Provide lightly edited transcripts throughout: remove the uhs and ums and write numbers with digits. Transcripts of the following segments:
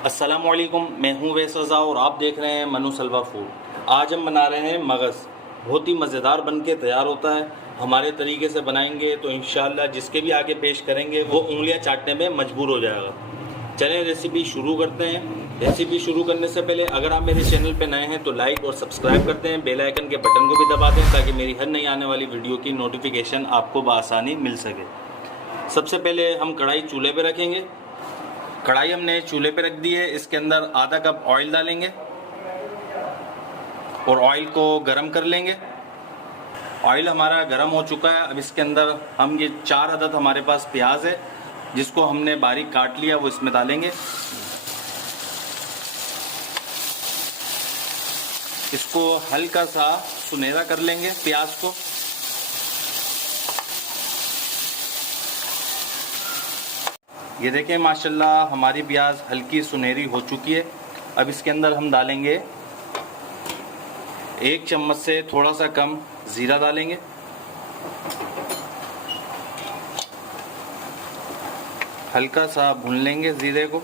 अस्सलामुअलैकुम, मैं हूं वैस रज़ा और आप देख रहे हैं मनु सलवा फूड। आज हम बना रहे हैं मगज़। बहुत ही मज़ेदार बन के तैयार होता है। हमारे तरीके से बनाएंगे तो इंशाअल्लाह जिसके भी आगे पेश करेंगे वो उंगलियां चाटने में मजबूर हो जाएगा। चलें रेसिपी शुरू करते हैं। रेसिपी शुरू करने से पहले अगर आप मेरे चैनल पर नए हैं तो लाइक और सब्सक्राइब करते हैं, बेल आइकन के बटन को भी दबा दें ताकि मेरी हर नई आने वाली वीडियो की नोटिफिकेशन आपको बआसानी मिल सके। सबसे पहले हम कढ़ाई चूल्हे पर रखेंगे। कढ़ाई हमने चूल्हे पे रख दी है। इसके अंदर आधा कप ऑयल डालेंगे और ऑयल को गरम कर लेंगे। ऑयल हमारा गरम हो चुका है। अब इसके अंदर हम ये 4 अदद हमारे पास प्याज है जिसको हमने बारीक काट लिया वो इसमें डालेंगे। इसको हल्का सा सुनहरा कर लेंगे प्याज को। ये देखें माशाल्लाह हमारी प्याज हल्की सुनहरी हो चुकी है। अब इसके अंदर हम डालेंगे 1 चम्मच से थोड़ा सा कम ज़ीरा डालेंगे। हल्का सा भून लेंगे ज़ीरे को।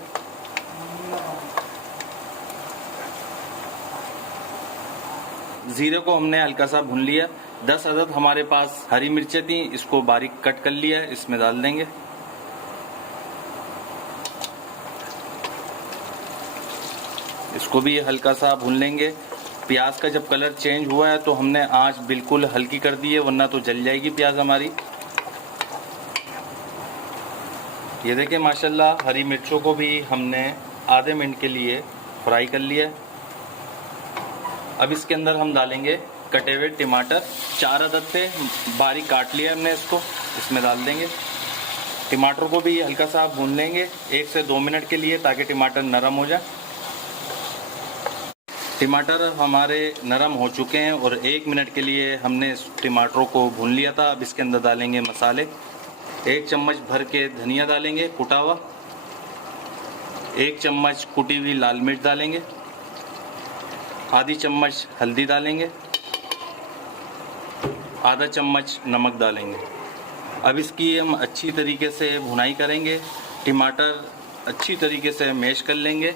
ज़ीरे को हमने हल्का सा भून लिया। 10 अदद हमारे पास हरी मिर्चें थी, इसको बारीक कट कर लिया है, इसमें डाल देंगे। इसको भी हल्का सा भून लेंगे। प्याज का जब कलर चेंज हुआ है तो हमने आंच बिल्कुल हल्की कर दी है वरना तो जल जाएगी प्याज हमारी। ये देखिए माशाल्लाह हरी मिर्चों को भी हमने आधे मिनट के लिए फ्राई कर लिया है। अब इसके अंदर हम डालेंगे कटे हुए टमाटर। 4 अदद पे बारीक काट लिया हमने, इसको इसमें डाल देंगे। टमाटर को भी हल्का सा भून लेंगे 1 से 2 मिनट के लिए ताकि टमाटर नरम हो जाए। टमाटर हमारे नरम हो चुके हैं और 1 मिनट के लिए हमने टमाटरों को भून लिया था। अब इसके अंदर डालेंगे मसाले। 1 चम्मच भर के धनिया डालेंगे कुटा हुआ। 1 चम्मच कुटी हुई लाल मिर्च डालेंगे। आधी चम्मच हल्दी डालेंगे। आधा चम्मच नमक डालेंगे। अब इसकी हम अच्छी तरीके से भुनाई करेंगे। टमाटर अच्छी तरीके से मैश कर लेंगे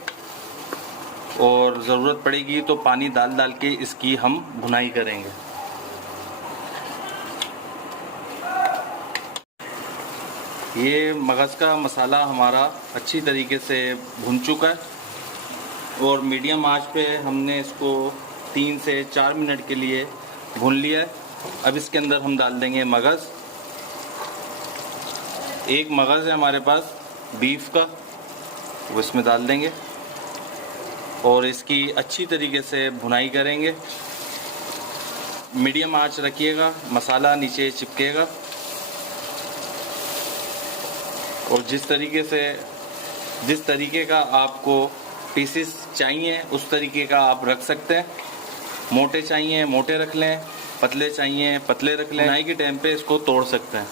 और ज़रूरत पड़ेगी तो पानी डाल डाल के इसकी हम भुनाई करेंगे। ये मगज़ का मसाला हमारा अच्छी तरीके से भुन चुका है और मीडियम आंच पे हमने इसको 3 से 4 मिनट के लिए भून लिया है। अब इसके अंदर हम डाल देंगे मगज़। एक मगज़ है हमारे पास बीफ का, वो इसमें डाल देंगे और इसकी अच्छी तरीके से भुनाई करेंगे। मीडियम आंच रखिएगा, मसाला नीचे चिपकेगा। और जिस तरीके का आपको पीसेस चाहिए उस तरीके का आप रख सकते हैं। मोटे चाहिए मोटे रख लें, पतले चाहिए पतले रख लें। भुनाई के टाइम पे इसको तोड़ सकते हैं।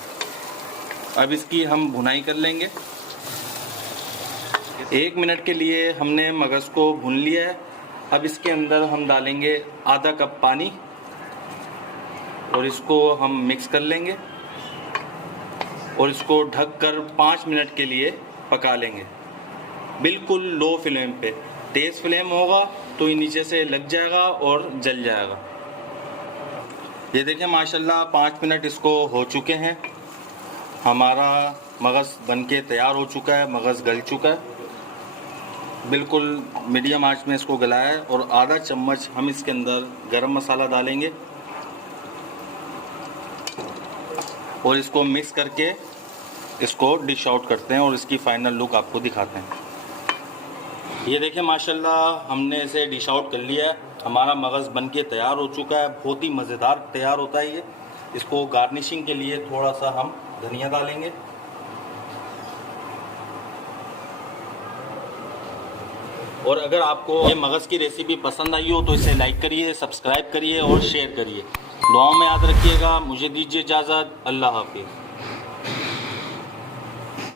अब इसकी हम भुनाई कर लेंगे। 1 मिनट के लिए हमने मगज़ को भून लिया है। अब इसके अंदर हम डालेंगे आधा कप पानी और इसको हम मिक्स कर लेंगे और इसको ढककर 5 मिनट के लिए पका लेंगे बिल्कुल लो फ्लेम पे। तेज़ फ्लेम होगा तो ये नीचे से लग जाएगा और जल जाएगा। ये देखें माशाल्लाह 5 मिनट इसको हो चुके हैं। हमारा मगज़ बनके तैयार हो चुका है, मगज़ गल चुका है। बिल्कुल मीडियम आंच में इसको गलाया है और आधा चम्मच हम इसके अंदर गरम मसाला डालेंगे और इसको मिक्स करके इसको डिश आउट करते हैं और इसकी फाइनल लुक आपको दिखाते हैं। ये देखिए माशाल्लाह हमने इसे डिश आउट कर लिया है। हमारा मगज़ बन के तैयार हो चुका है। बहुत ही मज़ेदार तैयार होता है ये। इसको गार्निशिंग के लिए थोड़ा सा हम धनिया डालेंगे। और अगर आपको ये मगज़ की रेसिपी पसंद आई हो तो इसे लाइक करिए, सब्सक्राइब करिए और शेयर करिए। दुआओं में याद रखिएगा। मुझे दीजिए इजाज़त। अल्लाह हाफिज़।